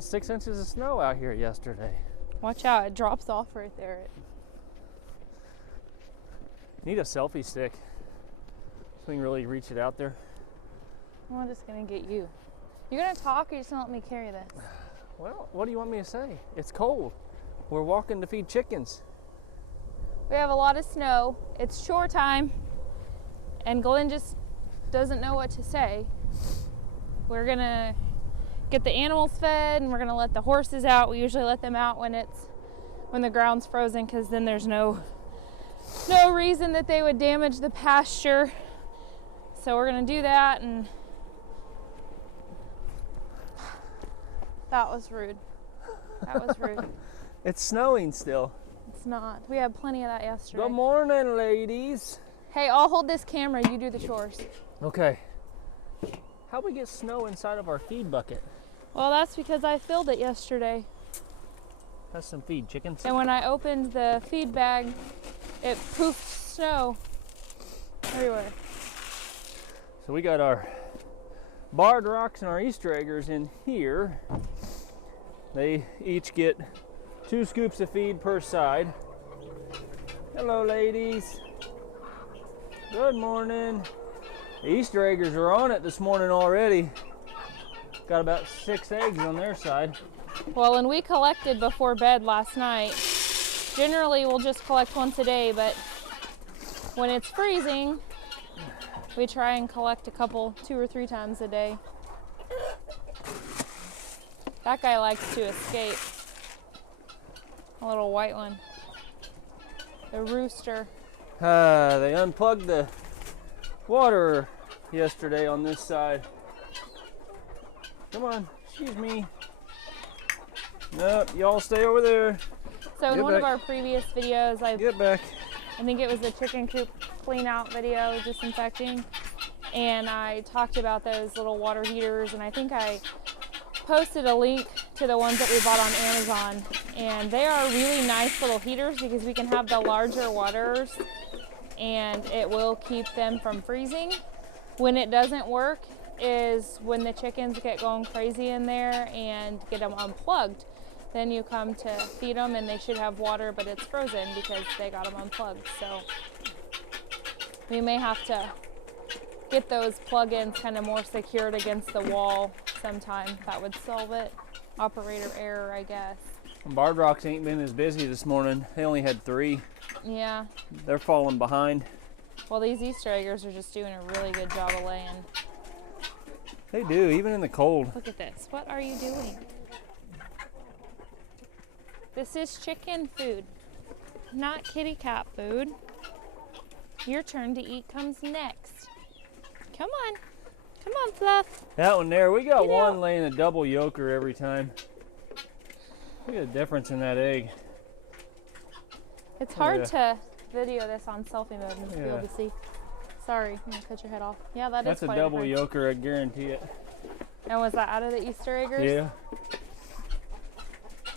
There's 6 inches of snow out here yesterday. Watch out, it drops off right there. Need a selfie stick so we can really reach it out there. I'm just gonna get you. You're gonna talk or you're just gonna let me carry this? Well, what do you want me to say? It's cold. We're walking to feed chickens. We have a lot of snow. It's chore time. And Glenn just doesn't know what to say. We're gonna get the animals fed and we're gonna let the horses out. We usually let them out when the ground's frozen, because then there's no reason that they would damage the pasture. So we're gonna do that. And that was rude. That was rude. It's snowing still. It's not. We had plenty of that yesterday. Good morning, ladies. Hey, I'll hold this camera. You do the chores. Okay. How'd we get snow inside of our feed bucket? Well, that's because I filled it yesterday. That's some feed, chickens. And when I opened the feed bag, it poofed snow everywhere. So we got our barred rocks and our Easter eggers in here. They each get 2 scoops of feed per side. Hello, ladies. Good morning. The Easter eggers are on it this morning already. Got about 6 eggs on their side. Well, and we collected before bed last night. Generally, we'll just collect once a day, but when it's freezing, we try and collect a couple, 2 or 3 times a day. That guy likes to escape. A little white one. The rooster. They unplugged the water yesterday on this side. Come on, excuse me. Nope, y'all stay over there. So in one of our previous videos, Get back. I think it was the chicken coop clean out video, disinfecting, and I talked about those little water heaters, and I think I posted a link to the ones that we bought on Amazon, and they are really nice little heaters because we can have the larger waters and it will keep them from freezing. When it doesn't work is when the chickens get going crazy in there and get them unplugged. Then you come to feed them and they should have water, but it's frozen because they got them unplugged. So we may have to get those plug-ins kind of more secured against the wall sometime. That would solve it. Operator error, I guess. Barred rocks ain't been as busy this morning. They only had 3. Yeah. They're falling behind. Well, these Easter eggers are just doing a really good job of laying. They do, even in the cold. Look at this. What are you doing? This is chicken food, not kitty cat food. Your turn to eat comes next. Come on. Come on, Fluff. That one there, we got Get one out. laying a double yolker every time. Look at the difference in that egg. It's hard to video this on selfie mode and be Yeah. able to see. Sorry, I'm gonna cut your head off. Yeah, That's is a quite double difference. yolker, I guarantee it. And was that out of the Easter eggers? Yeah.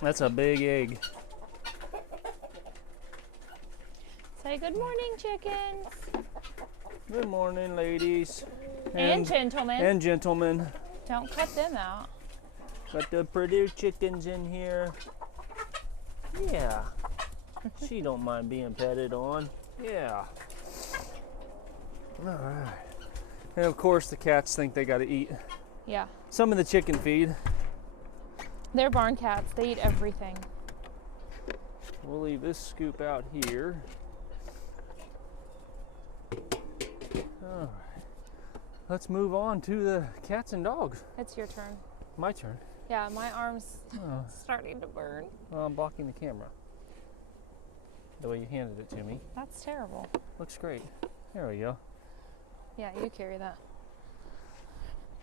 That's a big egg. Say good morning, chickens. Good morning, ladies. And gentlemen. And gentlemen. Don't cut them out. Got the pretty chickens in here. Yeah. She don't mind being petted on. Yeah. All right. And of course the cats think they gotta eat Yeah. some of the chicken feed. They're barn cats. They eat everything. We'll leave this scoop out here. All right. Let's move on to the cats and dogs. It's your turn. My turn. Yeah, my arm's Oh, starting to burn. well, I'm blocking the camera. The way you handed it to me. That's terrible. Looks great. There we go. Yeah, you carry that.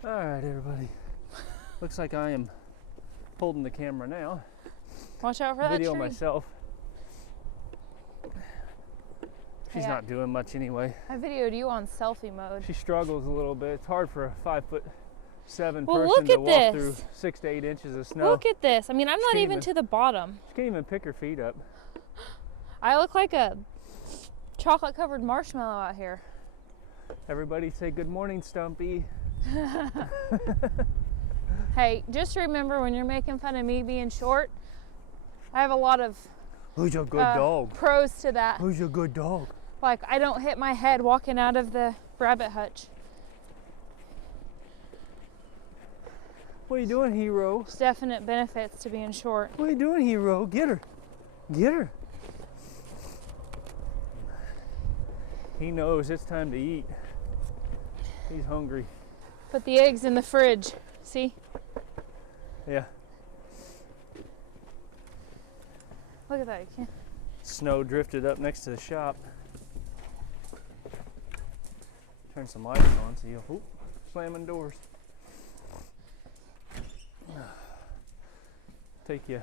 All right, everybody. Looks like I am holding the camera now. Watch out for that Video tree. myself. She's Hey, not doing much anyway. I videoed you on selfie mode. She struggles a little bit. It's hard for a 5'7" Well, person look to at walk through this. 6 to 8 inches of snow. Look at this. I mean, I'm not Can't even even- to the bottom. She can't even pick her feet up. I look like a chocolate covered marshmallow out here. Everybody say good morning, Stumpy. Hey, just remember when you're making fun of me being short, I have a lot of Who's a good dog? pros to that. Who's a good dog? Like, I don't hit my head walking out of the rabbit hutch. What are you doing, Hero? There's definite benefits to being short. What are you doing, Hero? Get her. Get her. He knows it's time to eat. He's hungry. Put the eggs in the fridge. See? Yeah. Look at that. You can't. Snow drifted up next to the shop. Turn some lights on so you'll slamming doors. Take you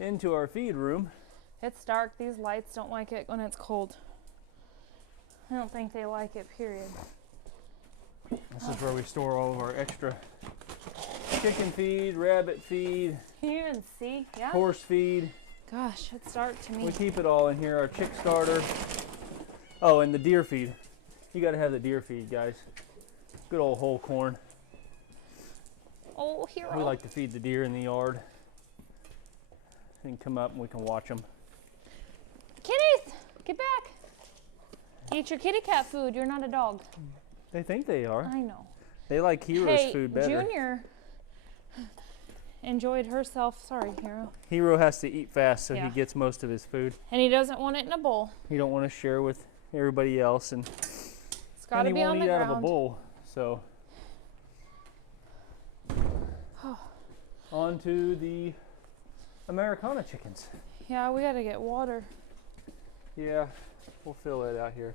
into our feed room. It's dark. These lights don't like it when it's cold. I don't think they like it, period. This is where we store all of our extra chicken feed, rabbit feed, Can you even see? Yeah. horse feed. Gosh, it's dark to me. We keep it all in here. Our chick starter. Oh, and the deer feed. You got to have the deer feed, guys. Good old whole corn. Oh, Hero. We like to feed the deer in the yard. They can come up and we can watch them. Kitties, get back. Eat your kitty cat food. You're not a dog. They think they are. I know. They like Hero's Hey, food better. Junior enjoyed herself. Sorry, Hero. Hero has to eat fast so Yeah. he gets most of his food. And he doesn't want it in a bowl. He don't want to share with everybody else, and It's got to he be won't on the eat out ground. of a bowl. So on to the Americana chickens. Yeah, we got to get water. Yeah, we'll fill it out here.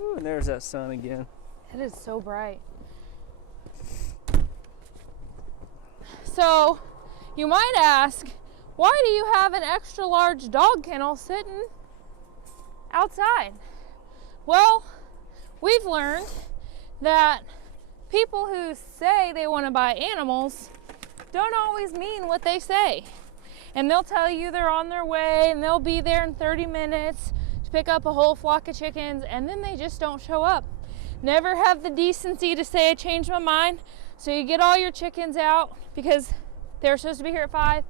Ooh, and there's that sun again. It is so bright. So, you might ask, why do you have an extra large dog kennel sitting outside? Well, we've learned that people who say they want to buy animals don't always mean what they say. And they'll tell you they're on their way and they'll be there in 30 minutes to pick up a whole flock of chickens, and then they just don't show up. Never have the decency to say I changed my mind. So you get all your chickens out because they're supposed to be here at 5,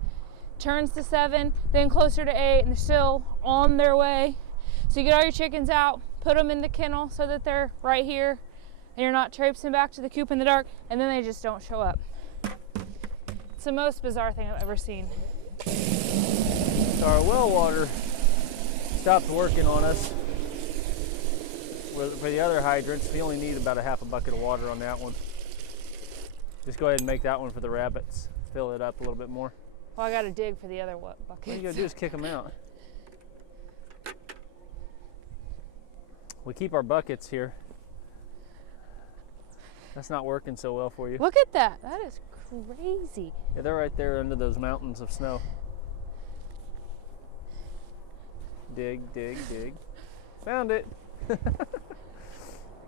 turns to 7, then closer to 8, and they're still on their way. So you get all your chickens out, put them in the kennel so that they're right here and you're not traipsing back to the coop in the dark, and then they just don't show up. It's the most bizarre thing I've ever seen. So our well water stopped working on us. For the other hydrants, we only need about a half a bucket of water on that one. Just go ahead and make that one for the rabbits. Fill it up a little bit more. Well, I got to dig for the other buckets. All you gotta do is kick them out. We keep our buckets here. That's not working so well for you. Look at that. That is crazy. Yeah, they're right there under those mountains of snow. Dig, dig, dig. Found it.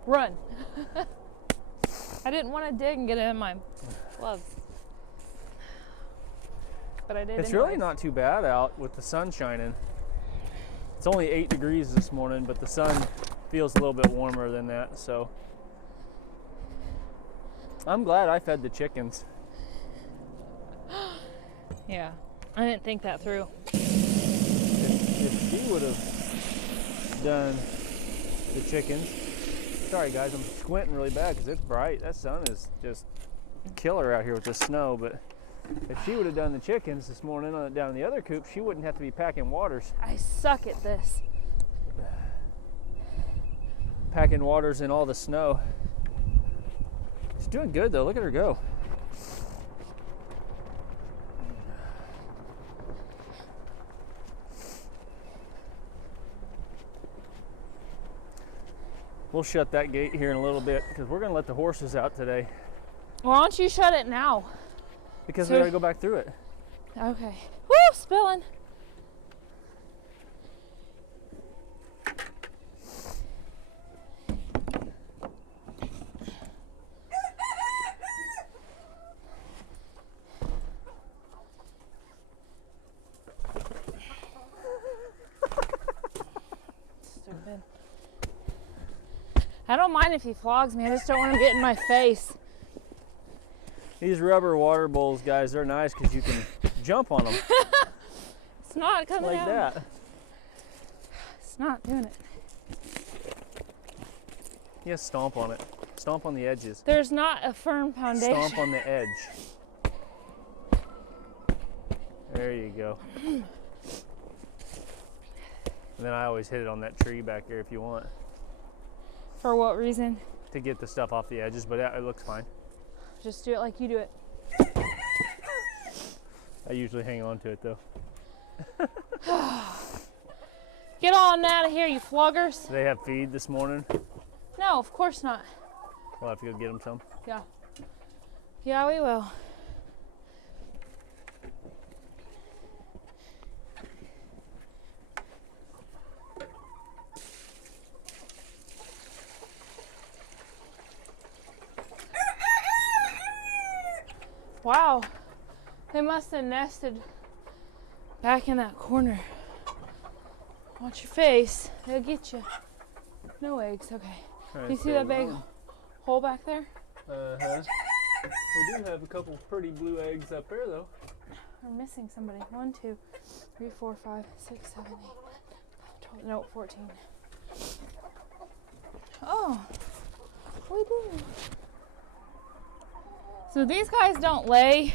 Run. I didn't want to dig and get it in my gloves. But I did. It's really anyways. not too bad out with the sun shining. It's only 8 degrees this morning, but the sun feels a little bit warmer than that, so I'm glad I fed the chickens. Yeah, I didn't think that through. If she would have done the chickens, sorry guys, I'm squinting really bad because it's bright. That sun is just killer out here with the snow, but if she would have done the chickens this morning down in the other coop, she wouldn't have to be packing waters. I suck at this. Packing waters in all the snow. She's doing good though, look at her go. We'll shut that gate here in a little bit because we're going to let the horses out today Why don't you shut it now? because So- we got to go back through it. Okay. Woo, spilling. Stupid. I don't mind if he flogs me. I just don't want him getting in my face. These rubber water bowls, guys, they're nice because you can jump on them It's not coming like out. that. It's not doing it. Yeah, stomp on it. Stomp on the edges. There's not a firm foundation. Stomp on the edge. There you go. And then I always hit it on that tree back there if you want For what reason? to get the stuff off the edges, but it looks fine. Just do it like you do it. I usually hang on to it though. Get on out of here, you floggers. Do they have feed this morning? No, of course not. We'll have to go get them some. Yeah. Yeah, we will. Wow. They must have nested back in that corner. Watch your face. They'll get you. No eggs. Okay. You see that big hole back there? Uh-huh. We do have a couple pretty blue eggs up there though. We're missing somebody. 1, 2, 3, 4, 5, 6, 7, 8, 12. No, 14. Oh, we do. So these guys don't lay.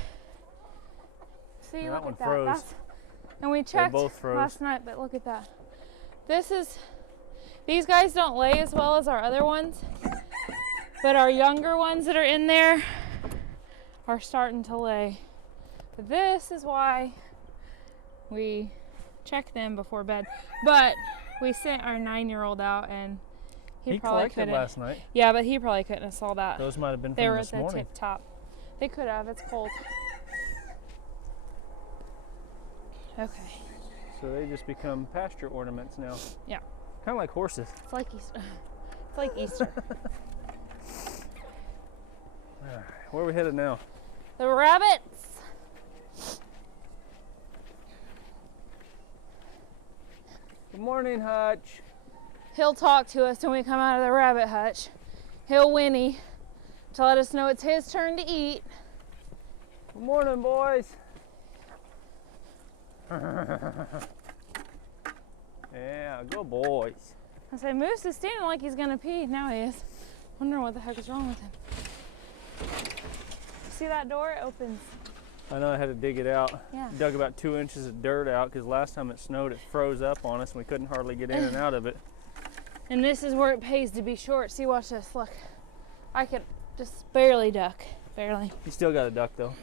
See, That look one at that. froze. And we checked both froze. last night, but look at that. These guys don't lay as well as our other ones, but our younger ones that are in there are starting to lay. But this is why we check them before bed. But we sent our 9-year-old out, and he probably collected couldn't. last night. Yeah, but he probably couldn't have saw that. Those might have been They from were this at the morning. tip top. They could have. It's cold. Okay. So they just become pasture ornaments now. Yeah. Kind of like horses. It's like Easter. It's like Easter. Where are we headed now? The rabbits. Good morning, Hutch. He'll talk to us when we come out of the rabbit hutch. He'll whinny to let us know it's his turn to eat. Good morning, boys. Yeah, good boys. I say, Moose is standing like he's gonna pee. Now he is. Wondering what the heck is wrong with him. See that door? It opens. I know I had to dig it out. Yeah. Dug about 2 inches of dirt out because last time it snowed, it froze up on us and we couldn't hardly get in and out of it. And this is where it pays to be short. See, watch this. Look. I could just barely duck. Barely. You still got a duck though.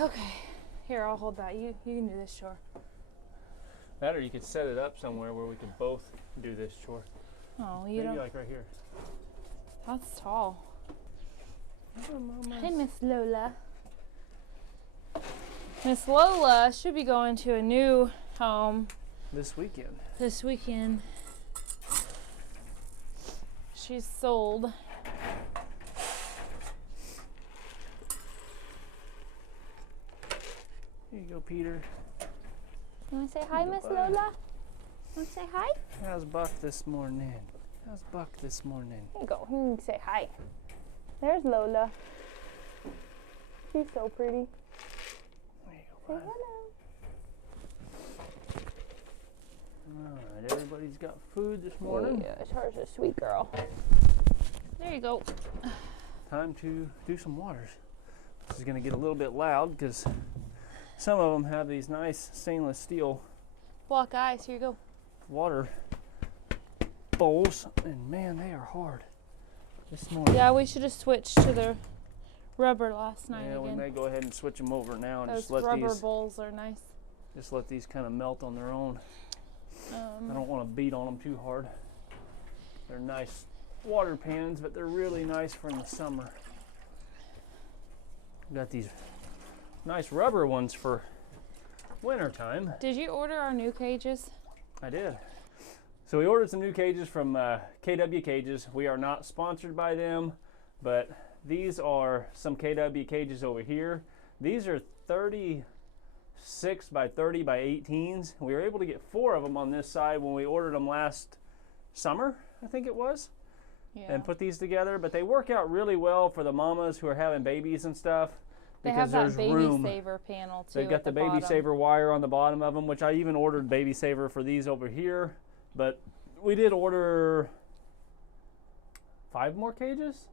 Okay. Here, I'll hold that. You can do this chore. That or you could set it up somewhere where we could both do this chore. Oh, you Maybe don't. like right here. That's tall. Hey, Miss Lola. Miss Lola should be going to a new home This weekend. this weekend. She's sold. Here you go, Peter. You want to say hi, Miss Lola? Want to say hi? How's Buck this morning? How's Buck this morning? Here you go. You can say hi. There's Lola. She's so pretty. There you Say go, bud. hello. Alright, everybody's got food this morning. Yeah, she's a sweet girl. There you go. Time to do some waters. This is going to get a little bit loud because some of them have these nice stainless steel Block eyes. Here you go. water bowls, and man, they are hard this morning. Yeah, we should have switched to the rubber last night Yeah, we again. may go ahead and switch them over now and Those just let rubber these bowls are nice. kind of melt on their own. I don't want to beat on them too hard. They're nice water pans, but they're really nice for in the summer. Got these nice rubber ones for winter time. Did you order our new cages? I did. So we ordered some new cages from KW Cages. We are not sponsored by them, but these are some KW cages over here. These are 36 by 30 by 18s. We were able to get 4 of them on this side when we ordered them last summer, I think it was. and put these together, but they work out really well for the mamas who are having babies and stuff. They because have there's that baby room. saver panel too. They've got the baby saver wire on the bottom of them, which I even ordered baby saver for these over here. But we did order 5 more cages,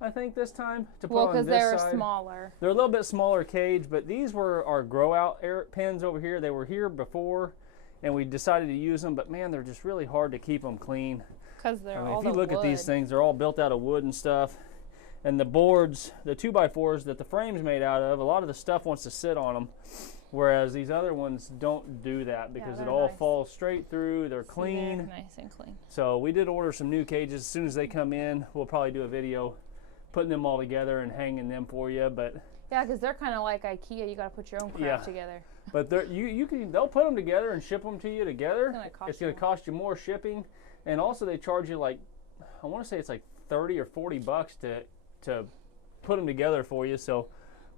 I think, this time to put on this side. Well, because they're smaller. They're a little bit smaller cage, but these were our grow out air pens over here. They were here before, and we decided to use them. But man, they're just really hard to keep them clean. Because they're if you look at these things, they're all built out of wood and stuff. And the boards, the 2x4s that the frame's made out of, a lot of the stuff wants to sit on them, whereas these other ones don't do that because it all falls straight through. They're clean. They're nice and clean. So we did order some new cages. As soon as they come in, we'll probably do a video putting them all together and hanging them for you. But yeah, because they're kind of like IKEA. You got to put your own crap together. But they'll put them together and ship them to you together. It's going to cost you more shipping, and also they charge you like, I want to say it's like 30 or 40 bucks to put them together for you. So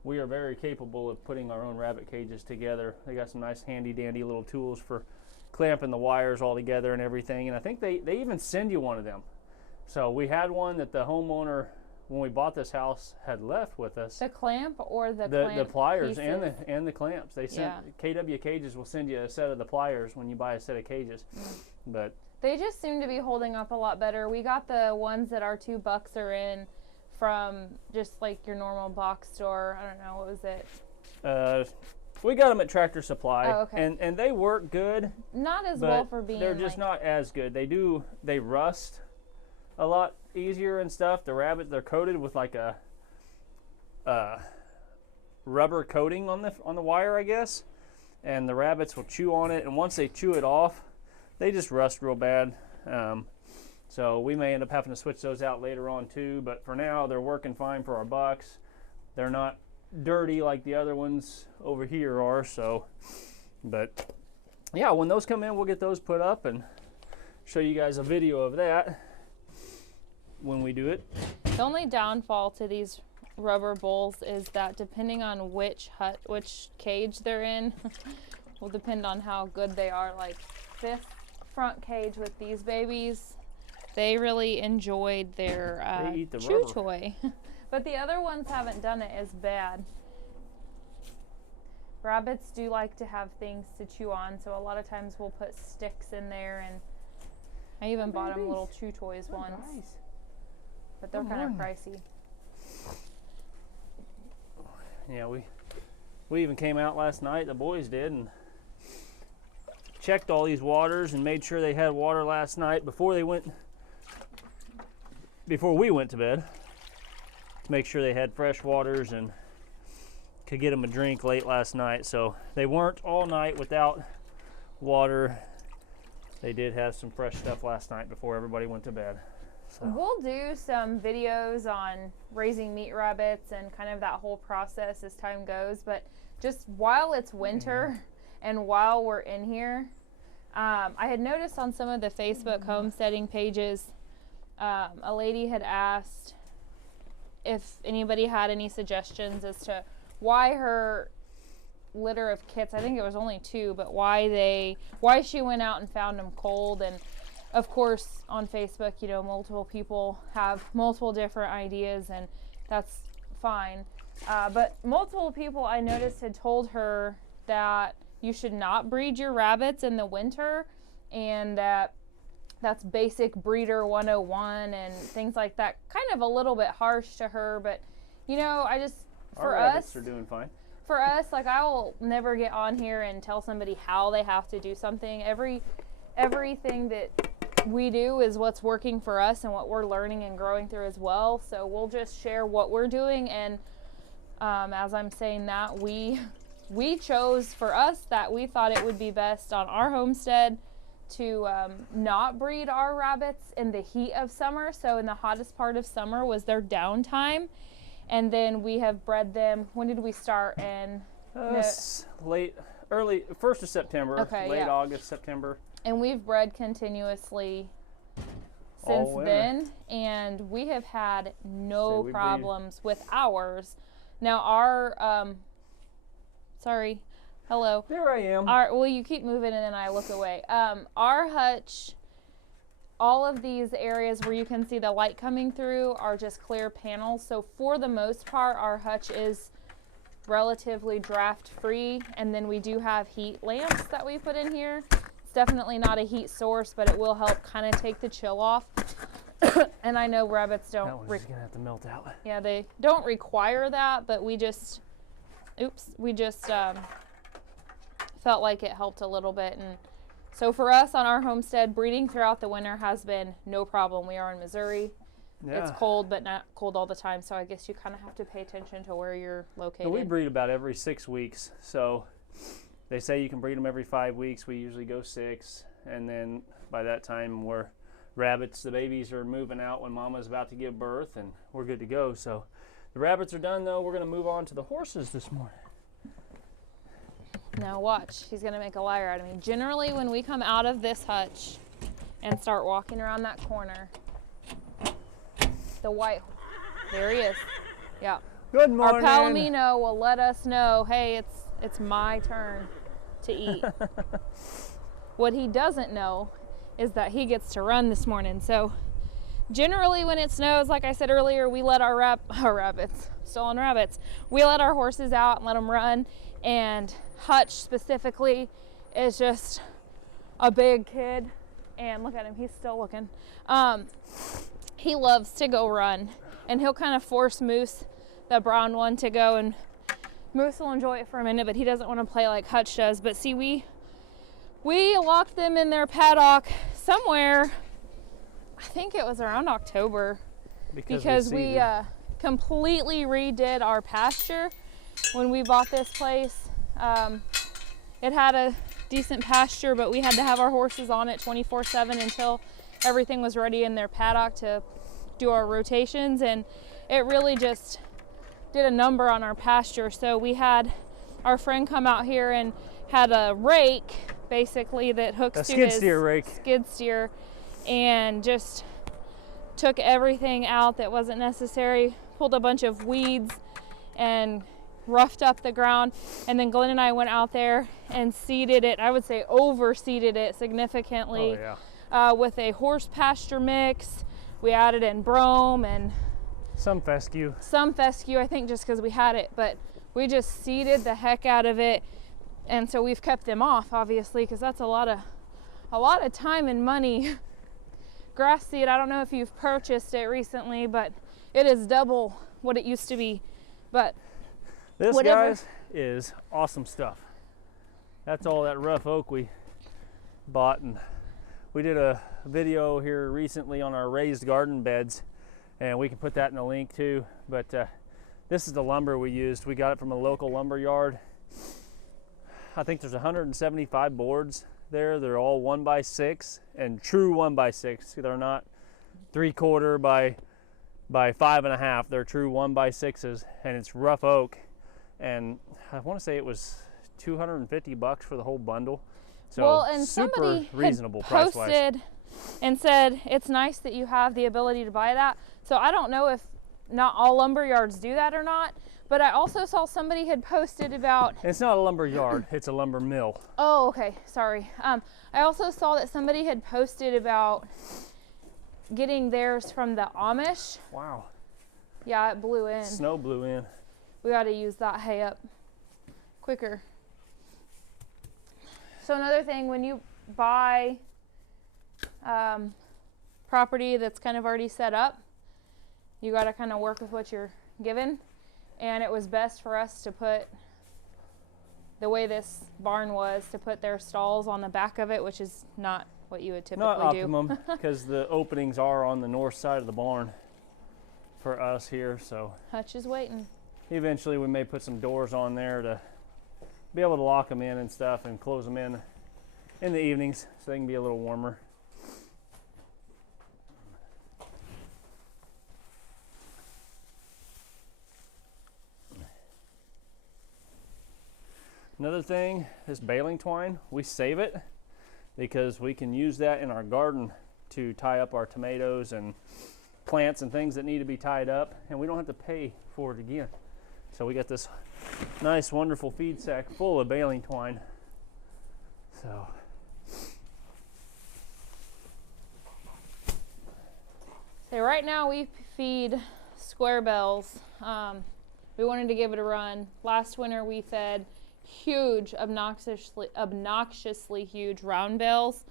we are very capable of putting our own rabbit cages together. They got some nice handy dandy little tools for clamping the wires all together and everything. And I think they even send you one of them. So we had one that the homeowner, when we bought this house, had left with us. The clamp or the pliers and the clamps. They sent KW Cages will send you a set of the pliers when you buy a set of cages. But they just seem to be holding up a lot better. We got the ones that our 2 bucks are in from just like your normal box store. I don't know, what was it? We got them at Tractor Supply. Oh, okay. And they work good. Not as well for being. They're just not as good. They rust a lot easier and stuff. The rabbit, they're coated with like a rubber coating on the wire, I guess. And the rabbits will chew on it, and once they chew it off, they just rust real bad. So we may end up having to switch those out later on too, but for now they're working fine for our bucks. They're not dirty like the other ones over here are. So, but yeah, when those come in, we'll get those put up and show you guys a video of that when we do it. The only downfall to these rubber bowls is that depending on which cage they're in will depend on how good they are. Like this front cage with these babies, they really enjoyed their chew toy. But the other ones haven't done it as bad. Rabbits do like to have things to chew on, so a lot of times we'll put sticks in there, and I even bought them little chew toys once. Nice. But they're kind of pricey. Yeah, we even came out last night, the boys did, and checked all these waters and made sure they had water last night before we went to bed, to make sure they had fresh waters and could get them a drink late last night. So they weren't all night without water. They did have some fresh stuff last night before everybody went to bed. So we'll do some videos on raising meat rabbits and kind of that whole process as time goes, but just while it's winter and while we're in here, I had noticed on some of the Facebook homesteading pages, a lady had asked if anybody had any suggestions as to why her litter of kits, I think it was only 2, but why she went out and found them cold. And of course on Facebook, you know, multiple people have multiple different ideas, and that's fine. But multiple people I noticed had told her that you should not breed your rabbits in the winter, and that's basic breeder 101 and things like that. Kind of a little bit harsh to her, but you know, our rabbits are doing fine. For us, like, I will never get on here and tell somebody how they have to do something. Everything that we do is what's working for us and what we're learning and growing through as well. So we'll just share what we're doing, and as I'm saying that, we chose for us that we thought it would be best on our homestead to not breed our rabbits in the heat of summer. So in the hottest part of summer was their downtime, and then we have bred them. When did we start? In early 1st of September, okay, late August, September. And we've bred continuously since then, and we have had no problems with ours. Now our sorry, hello. There I am. Well, you keep moving and then I look away. Our hutch all of these areas where you can see the light coming through are just clear panels. So for the most part, our hutch is relatively draft free. And then we do have heat lamps that we put in here. It's definitely not a heat source, but it will help kind of take the chill off. And I know rabbits don't. That one's just gonna have to melt out. Yeah, they don't require that, but we just, felt like it helped a little bit. And so for us on our homestead, breeding throughout the winter has been no problem. We are in Missouri. Yeah. It's cold, but not cold all the time. So I guess you kind of have to pay attention to where you're located. So we breed about every 6 weeks. So they say you can breed them every 5 weeks. We usually go 6. And then by that time rabbits, the babies are moving out when mama's about to give birth, and we're good to go. So the rabbits are done though. We're gonna move on to the horses this morning. Now watch, he's gonna make a liar out of me. Generally when we come out of this hutch and start walking around that corner, the white, there he is. Yeah. Good morning. Our Palomino will let us know, hey, it's my turn to eat. What he doesn't know is that he gets to run this morning. So generally when it snows, like I said earlier, we let our rabbits, still on rabbits, we let our horses out and let them run. And Hutch specifically is just a big kid, and look at him, he's still looking. He loves to go run, and he'll kind of force Moose, the brown one, to go, and Moose will enjoy it for a minute, but he doesn't want to play like Hutch does. But see, we locked them in their paddock somewhere, I think it was around October, because we completely redid our pasture when we bought this place. It had a decent pasture, but we had to have our horses on it 24/7 until everything was ready in their paddock to do our rotations, and it really just did a number on our pasture. So we had our friend come out here and had a rake basically that hooks to his skid steer, and just took everything out that wasn't necessary, pulled a bunch of weeds and roughed up the ground. And then Glenn and I went out there and seeded it, I would say overseeded it significantly. Oh, yeah. With a horse pasture mix. We added in brome and some fescue, I think, just because we had it, but we just seeded the heck out of it. And so we've kept them off, obviously, because that's a lot of time and money. Grass seed, I don't know if you've purchased it recently, but it is double what it used to be. But this, whatever. guys, is awesome stuff. That's all that rough oak we bought, and we did a video here recently on our raised garden beds, and we can put that in the link too. But this is the lumber we used. We got it from a local lumber yard. I think there's 175 boards there. They're all 1x6 and true 1x6. They're not 3/4 by 5.5. They're true 1x6s, and it's rough oak. And I want to say it was $250 for the whole bundle. So well, and super reasonable had price-wise. posted and said it's nice that you have the ability to buy that. So I don't know if not all lumber yards do that or not, but I also saw somebody had posted about. It's not a lumber yard, it's a lumber mill. Oh, okay, sorry. I also saw that somebody had posted about getting theirs from the Amish. Wow. Yeah, it blew in. Snow blew in. We got to use that hay up quicker. So another thing, when you buy property that's kind of already set up, you got to kind of work with what you're given. And it was best for us to put, the way this barn was, to put their stalls on the back of it, which is not what you would typically Not do. optimum, because the openings are on the north side of the barn for us here. So Hutch is waiting. eventually we may put some doors on there to be able to lock them in and stuff, and close them in the evenings so they can be a little warmer. Another thing, this baling twine, we save it because we can use that in our garden to tie up our tomatoes and plants and things that need to be tied up, and we don't have to pay for it again. So we got this nice, wonderful feed sack full of baling twine. So So right now we feed square bells. We wanted to give it a run. Last winter we fed huge, obnoxiously huge round bells,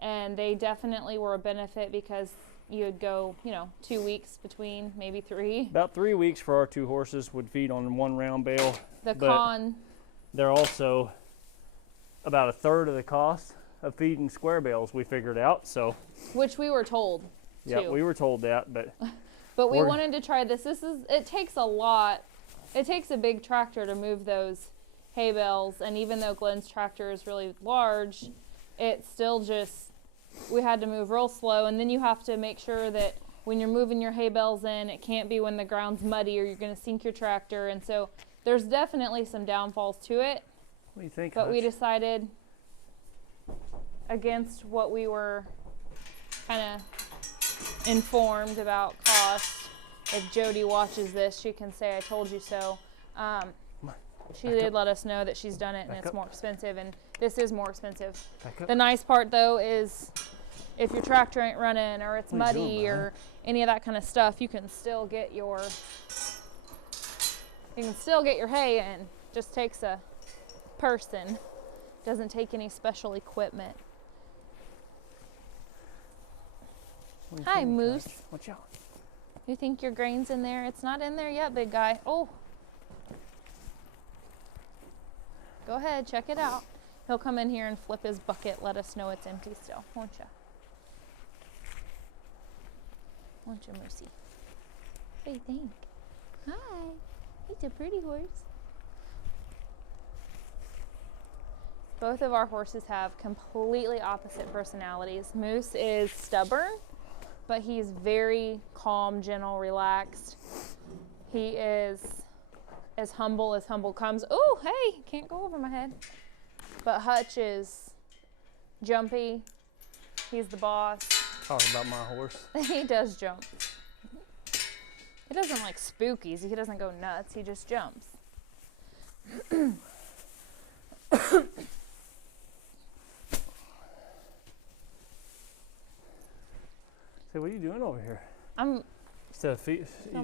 and they definitely were a benefit because you would go, 2 weeks between, maybe 3. About 3 weeks for our 2 horses would feed on one round bale. But they're also about a third of the cost of feeding square bales, we figured out. So, which we were told. Yeah, too. we were told that, but we wanted to try this. It takes a lot. It takes a big tractor to move those hay bales, and even though Glenn's tractor is really large, it's still just, we had to move real slow, and then you have to make sure that when you're moving your hay bales in, it can't be when the ground's muddy or you're going to sink your tractor, and so there's definitely some downfalls to it. What do you think, But Hutch? we decided against what we were kind of informed about cost. If Jody watches this, she can say I told you so. She did let us know that she's done it and it's more expensive, and this is more expensive. The nice part though is if your tractor ain't running or it's muddy or any of that kind of stuff, you can still get your hay in. Just takes a person. Doesn't take any special equipment. Hi, Moose. Watch out. You think your grain's in there? It's not in there yet, big guy. Oh. Go ahead, check it out. He'll come in here and flip his bucket, let us know it's empty still, won't ya? Won't you, Moosey? What do you think? Hi. He's a pretty horse. Both of our horses have completely opposite personalities. Moose is stubborn, but he's very calm, gentle, relaxed. He is as humble comes. Oh, hey, can't go over my head. But Hutch is jumpy. He's the boss. Talk about my horse. He does jump. He doesn't like spookies. He doesn't go nuts. He just jumps. Say, what are you doing over here? I'm You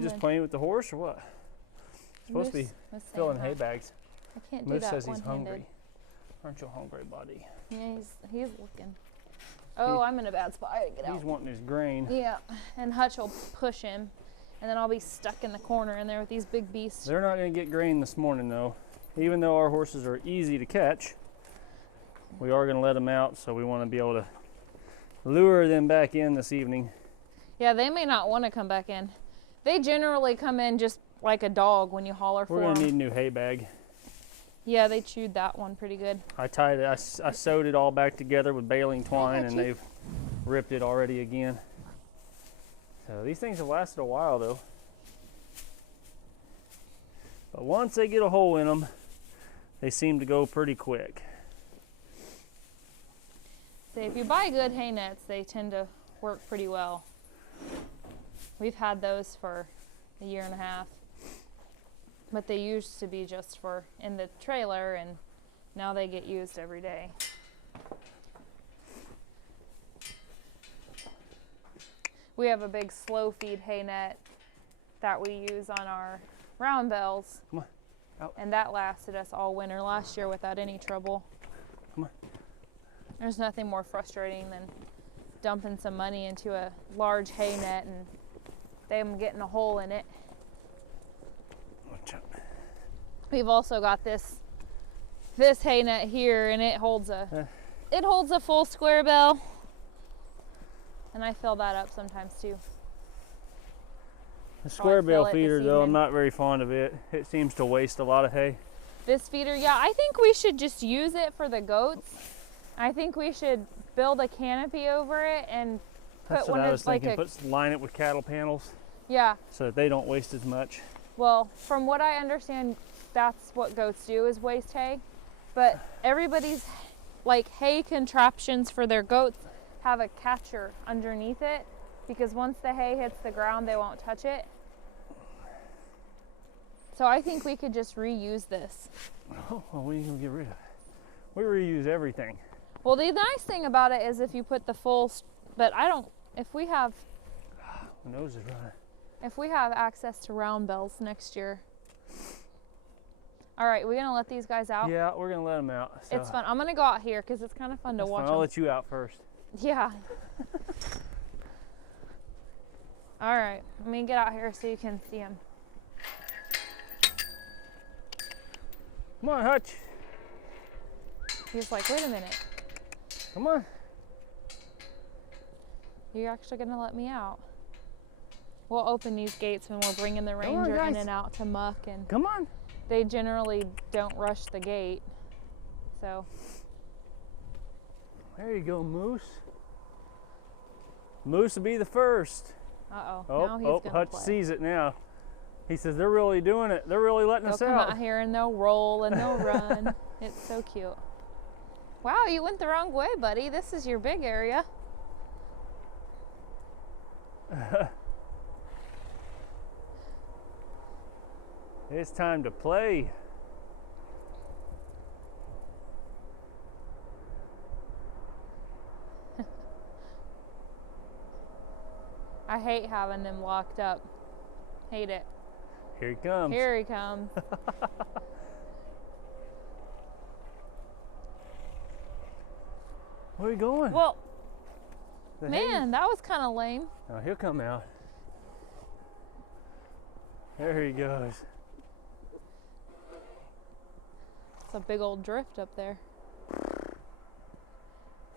just playing with the horse or what? Supposed to be filling hay bags. I can't do Moose that says he's one-handed. hungry. Aren't you hungry, buddy? Yeah, he's looking. Oh, I'm in a bad spot. I gotta get out. He's wanting his grain. Yeah, and Hutch will push him, and then I'll be stuck in the corner in there with these big beasts. They're not going to get grain this morning, though. Even though our horses are easy to catch, we are going to let them out, so we want to be able to lure them back in this evening. Yeah, they may not want to come back in. They generally come in just like a dog when you holler for them. We're going to need a new hay bag. Yeah, they chewed that one pretty good. I tied it. I sewed it all back together with baling twine, and they've ripped it already again. So these things have lasted a while, though. But once they get a hole in them, they seem to go pretty quick. So if you buy good hay nets, they tend to work pretty well. We've had those for a year and a half. But they used to be just for in the trailer, and now they get used every day. We have a big slow feed hay net that we use on our round bells. Come on, out. And that lasted us all winter last year without any trouble. Come on. There's nothing more frustrating than dumping some money into a large hay net and them getting a hole in it. Watch out. We've also got this hay net here, and it holds a full square bell, and I fill that up sometimes too. The square bale feeder, though, I'm evening. not very fond of it. It seems to waste a lot of hay. This feeder, yeah, I think we should just use it for the goats. I think we should build a canopy over it and That's put what one I of was like thinking. Line it with cattle panels yeah. so that they don't waste as much. Well, from what I understand, that's what goats do is waste hay. But everybody's like hay contraptions for their goats have a catcher underneath it, because once the hay hits the ground, they won't touch it. So I think we could just reuse this. Oh, well, what are you going to get rid of? We reuse everything. Well, the nice thing about it is if you put the full, but I don't, if we have, My nose is running. If we have access to round bells next year. All right, we're gonna let these guys out. Yeah, we're gonna let them out. So It's fun. I'm gonna go out here because it's kind of fun to that's watch fine. I'll them. let you out first. Yeah. All right, let me get out here so you can see them. Come on, Hutch. He's like, wait a minute, Come on. you're actually gonna let me out? We'll open these gates when we're bringing the on, ranger in guys. and out to muck, and Come on. they generally don't rush the gate. So There you go, Moose. Moose will be the first. now Oh, he's oh, gonna Hutch play. sees it now. He says they're really doing it. They're really letting They'll us come out. out here and they'll roll and they'll run. It's so cute. Wow, you went the wrong way, buddy. This is your big area. It's time to play. I hate having them locked up. Hate it. Here he comes. Here he comes. Where are you going? Well, The man, that was kind of lame. hay- Oh, he'll come out. There he goes. It's a big old drift up there.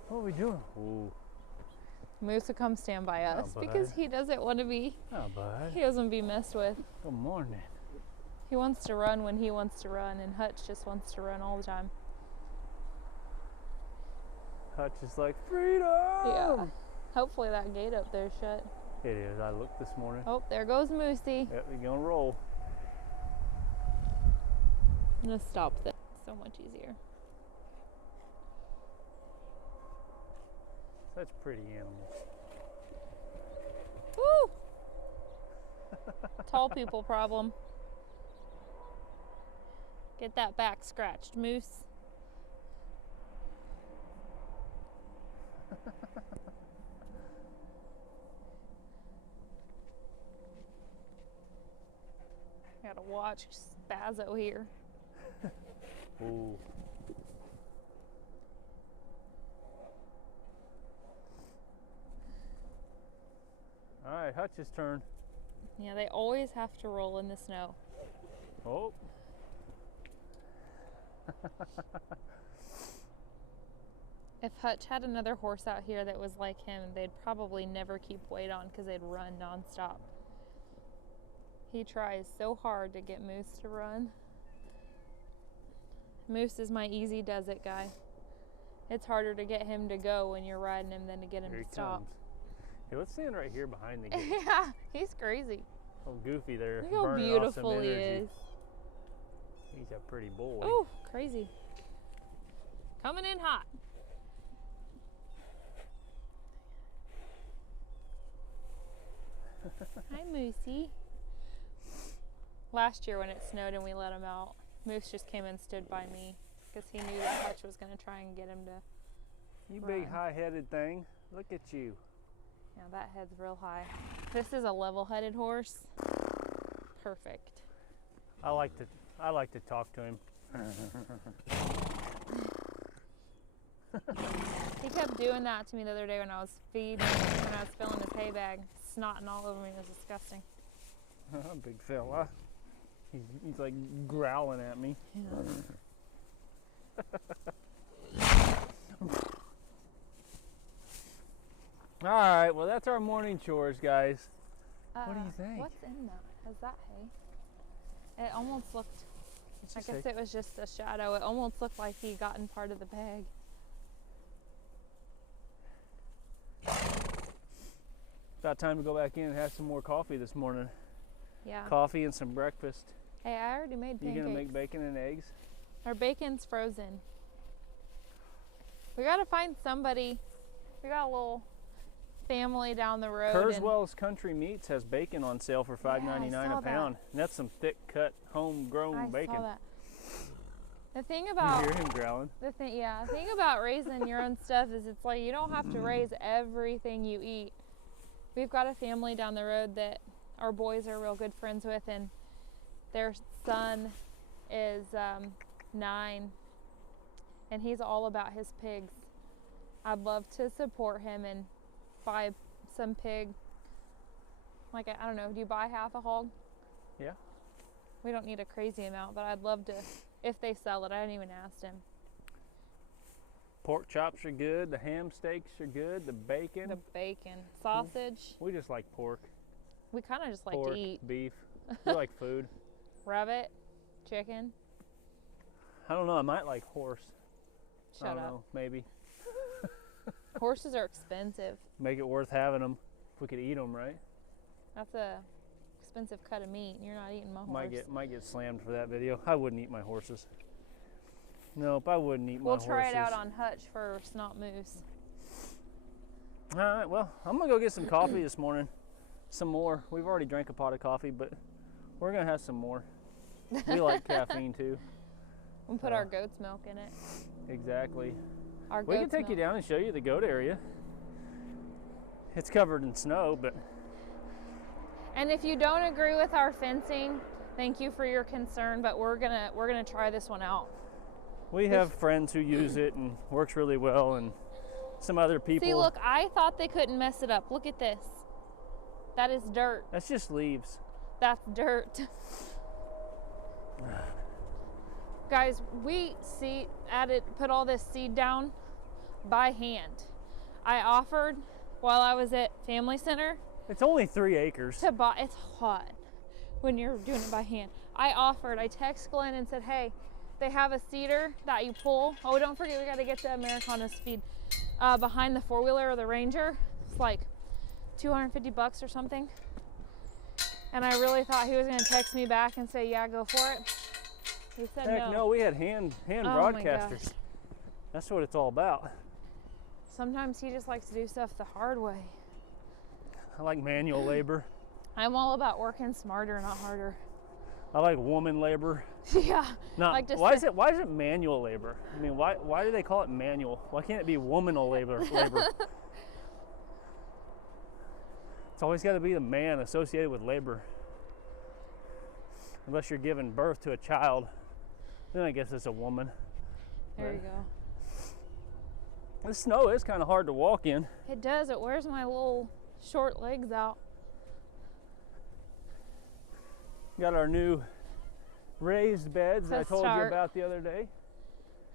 What are we doing? Ooh. Moose will come stand by us because bud. he doesn't want to be, Oh, bud. he doesn't be messed with. Good morning. He wants to run when he wants to run, and Hutch just wants to run all the time. Hutch is like, freedom! Yeah. Hopefully that gate up there's shut. It is. I looked this morning. Oh, there goes Moosey. Yep, we're gonna roll. I'm gonna stop this. So much easier. Such pretty animals. Woo! Tall people problem. Get that back scratched, Moose. Gotta watch Spazzo here. Ooh. All right, Hutch's turn. Yeah, they always have to roll in the snow. Oh. If Hutch had another horse out here that was like him, they'd probably never keep weight on because they'd run nonstop. He tries so hard to get Moose to run. Moose is my easy does it guy. It's harder to get him to go when you're riding him than to get him Here to he stop. comes. Hey, let's stand right here behind the gate. Yeah, he's crazy. Oh, Goofy there. Look how burning off some beautiful he energy. is. He's a pretty boy. Oh, crazy. Coming in hot. Hi, Moosey. Last year when it snowed and we let him out, Moose just came and stood by me because he knew that Hutch was going to try and get him to. You big Run. high-headed thing. Look at you. Yeah, that head's real high. This is a level-headed horse. Perfect. I like to talk to him. He kept doing that to me the other day when I was feeding, when I was filling his hay bag, snotting all over me. It was disgusting. Big fella. He's like growling at me. All right, well that's our morning chores, guys. What do you think? What's in that? Is that hay? It almost looked, I What'd you guess say? it was just a shadow. It almost looked like he gotten part of the bag. About time to go back in and have some more coffee this morning. Yeah. Coffee and some breakfast. Hey, I already made You pancakes. gonna make bacon and eggs? Our bacon's frozen. We gotta find somebody. We got a little family down the road. and- Kurzweil's Country Meats has bacon on sale for $5.99 saw a that. pound. And that's some thick cut, homegrown I bacon. saw that. The thing You about hear him growling. the thing about raising your own stuff is it's like you don't have to raise everything you eat. we've got a family down the road that our boys are real good friends with, and their son is 9, and he's all about his pigs. I'd love to support him and buy some pig. Like, I don't know, do you buy half a hog? Yeah. We don't need a crazy amount, but I'd love to, if they sell it. I haven't even asked him. Pork chops are good. The ham steaks are good. The bacon. The bacon, sausage. We just like pork. We kind of just like Pork, to eat. beef. We like food. Rabbit, chicken. I don't know. I might like horse. I Shut don't up. know. Maybe. Horses are expensive. Make it worth having them. If we could eat them, right? That's a expensive cut of meat. You're not eating my horse. Might get slammed for that video. I wouldn't eat my horses. Nope, I wouldn't eat my We'll horses. try it out on Hutch for snot moose. All right, well, I'm gonna go get some coffee this morning. Some more. We've already drank a pot of coffee, but we're gonna have some more. We like caffeine too. We'll put our goat's milk in it. Exactly. Our We can goat's take you milk. down and show you the goat area. It's covered in snow, but And if you don't agree with our fencing, thank you for your concern, but we're gonna try this one out. we have friends who use it and works really well, and some other people. See, look, I thought they couldn't mess it up. Look at this. That is dirt. That's just leaves. That's dirt. Guys, we put all this seed down by hand. I offered while I was at Family Center It's only 3 acres. to buy. It's hot when you're doing it by hand. I text Glenn and said, hey, they have a seeder that you pull. Oh, don't forget, we got to get the Americana speed behind the 4-wheeler or the Ranger. It's like $250 or something. And I really thought he was going to text me back and say, yeah, go for it. He said Heck no, we had hand Oh my broadcasters. gosh. That's what it's all about. Sometimes he just likes to do stuff the hard way. I like manual labor. I'm all about working smarter, not harder. I like woman labor. Yeah. Not, Like just why is it manual labor? I mean, why do they call it manual? Why can't it be womanal labor? It's always got to be the man associated with labor. Unless you're giving birth to a child, then I guess it's a woman. There you go. The snow is kind of hard to walk in. It does. It wears my little short legs out. Got our new raised beds that I To told you start. about the other day.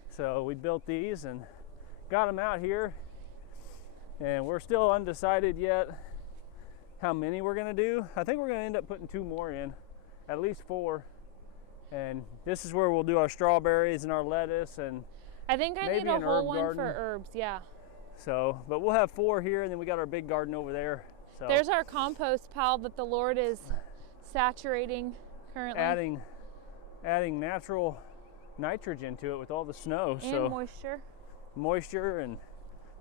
So we built these and got them out here. And we're still undecided yet how many we're gonna do. I think we're gonna end up putting 2 more in, at least 4. And this is where we'll do our strawberries and our lettuce, and I think I maybe need a an whole herb one garden. for herbs. Yeah. so, but we'll have 4 here, and then we got our big garden over there. So There's our compost pile that the Lord is saturating currently. adding natural nitrogen to it with all the snow. And So moisture. and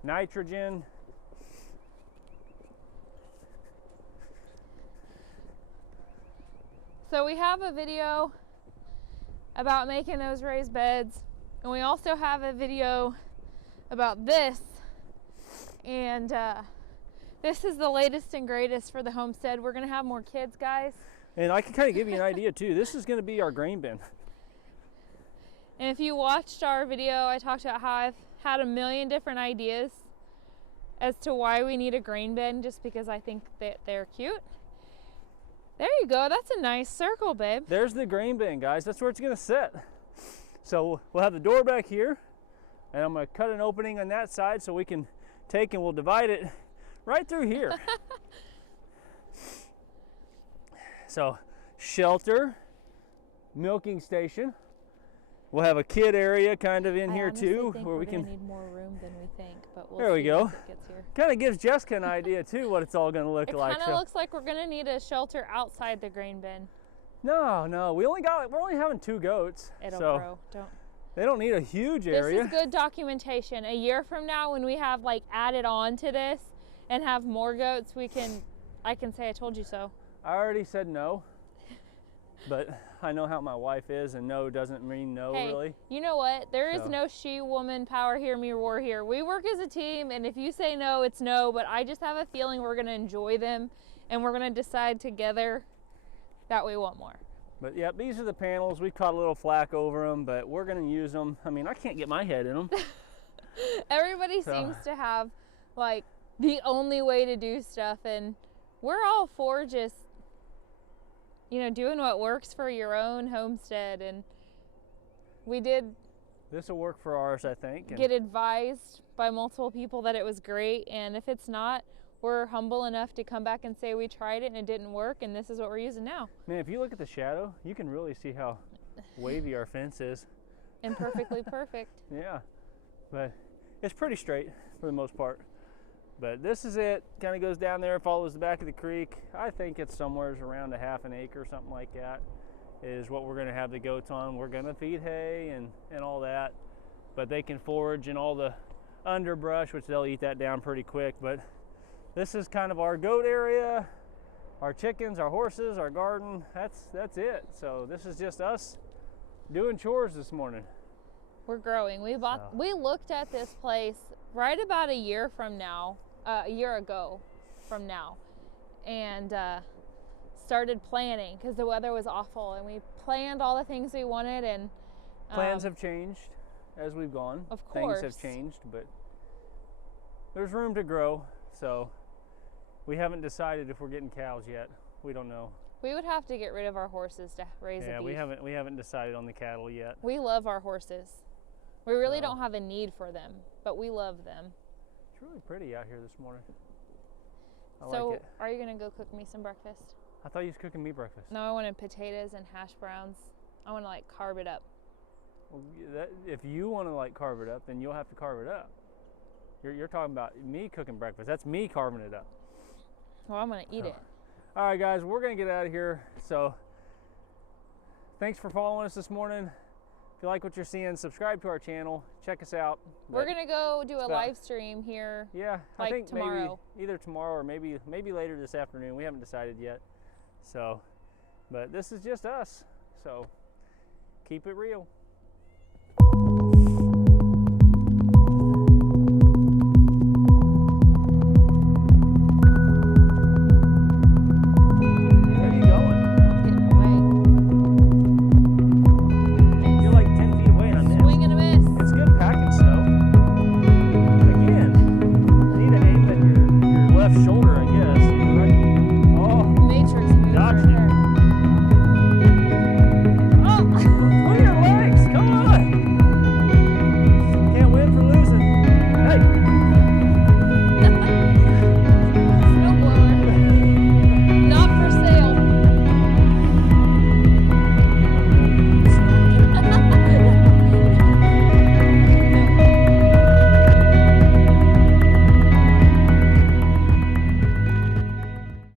nitrogen. So we have a video about making those raised beds, and we also have a video about this. And this is the latest and greatest for the homestead. We're gonna have more kids, guys. And I can kind of give you an idea too. This is going to be our grain bin. And if you watched our video, I talked about how I've had a million different ideas as to why we need a grain bin, just because I think that they're cute. There you go. That's a nice circle, babe. There's the grain bin, guys. That's where it's going to sit. So we'll have the door back here, and I'm going to cut an opening on that side so we can take and we'll divide it right through here. So shelter, milking station. We'll have a kid area kind of in I here honestly too, think where we we're gonna can. need more room than we think, but we'll There we see go. once it gets here. Kind of gives Jessica an idea too what it's all going to look It like. kind of looks like we're gonna need a shelter outside the grain bin. No, we're only having 2 goats, It'll so grow. Don't. they don't need a huge This area. is good documentation. A year from now, when we have like added on to this and have more goats, I can say I told you so. I already said no, but I know how my wife is, and no doesn't mean no, Hey, really. you know what? There is So- no she, woman, power, hear me roar here. We work as a team, and if you say no, it's no, but I just have a feeling we're going to enjoy them, and we're going to decide together that we want more. But yeah, these are the panels. We caught a little flack over them, but we're going to use them. I mean, I can't get my head in them. Everybody So- seems to have like the only way to do stuff, and we're all for just, you know, doing what works for your own homestead. And we did This will work for ours, I think. And get advised by multiple people that it was great, and if it's not, we're humble enough to come back and say we tried it and it didn't work, and this is what we're using now. man, if you look at the shadow, you can really see how wavy our fence is. And perfectly perfect. Yeah, but it's pretty straight for the most part. But this is it. Kind of goes down there, follows the back of the creek. I think it's somewhere around a half an acre, something like that, is what we're going to have the goats on. We're going to feed hay and all that, but they can forage in all the underbrush, which they'll eat that down pretty quick. But this is kind of our goat area, our chickens, our horses, our garden. That's it. So this is just us doing chores this morning. We're growing. We looked at this place right about a year ago from now, and started planning because the weather was awful, and we planned all the things we wanted, and Plans have changed as we've gone. Of course. Things have changed, but there's room to grow. So we haven't decided if we're getting cows yet. We don't know. we would have to get rid of our horses to raise a Yeah, beef. we haven't decided on the cattle yet. We love our horses. We really So- don't have a need for them, but we love them. It's really pretty out here this morning. I So, like it. are you gonna go cook me some breakfast? I thought you was cooking me breakfast. No, I wanted potatoes and hash browns. I want to like carve it up. Well, if you want to like carve it up, then you'll have to carve it up. You're talking about me cooking breakfast. That's me carving it up. Well, I'm gonna eat it. All right, guys, we're gonna get out of here. So thanks for following us this morning. If you like what you're seeing, subscribe to our channel. Check us out. We're But, gonna go do a about- live stream here. yeah, I like think tomorrow. maybe either tomorrow or maybe later this afternoon. We haven't decided yet. So, but this is just us. So keep it real.